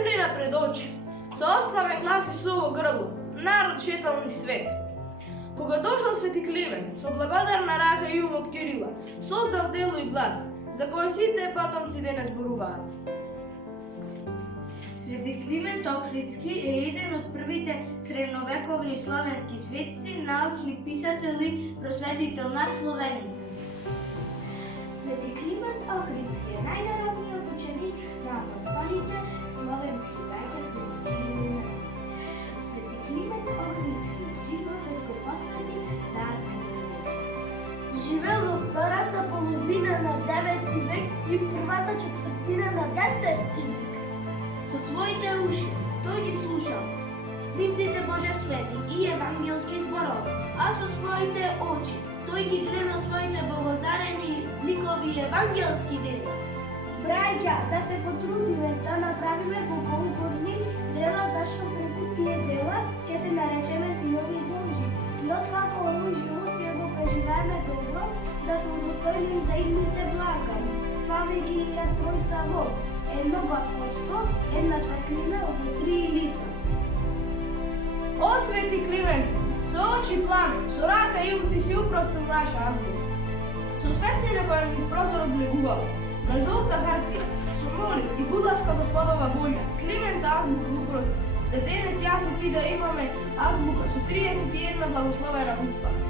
Земlina pred oči, со ославен глас и суво грло, народ шетал низ свет. Кога дошол Свети Климент, со благодарна рака и ум од Кирила, создал дело и глас, за кој сите потомци денес зборуваат. Свети Климент Охридски е еден од првите средновековни словенски светци, научни писатели, просветител на словените. Свети Климент Охридски е најдаровниот ученик на апостолите словенски браќа Свети Кирил и Методий. Свети Климент Охридски животот го посвети за азбуката. Живеел во втората половина на 9 век и првата четвртина на 10 век. Со своите уши тој ги слушал дивните божествени и евангелски зборови, а со своите очи тој ги гледал своите богозарени ликови и евангелски дела. Браќа, да се потрудиме да направиме богоугодни дела, зашто преку тие дела ќе се наречеме синови Божи. И откако овој живот ќе го преживееме добро, да се удостоиме и за идните блага, славејќи ја Тројца во едно господство, една светлина во три лица. О, Свети Климент, со очи пламен, со рака и ум ти си упростил наша азбука. Со светлина која ни из прозорот влегувала, на жолта хартија, со молив и булавска господова волја, Климент азбука упрости. За денес јас и ти да имаме азбука со 31 благословена буква.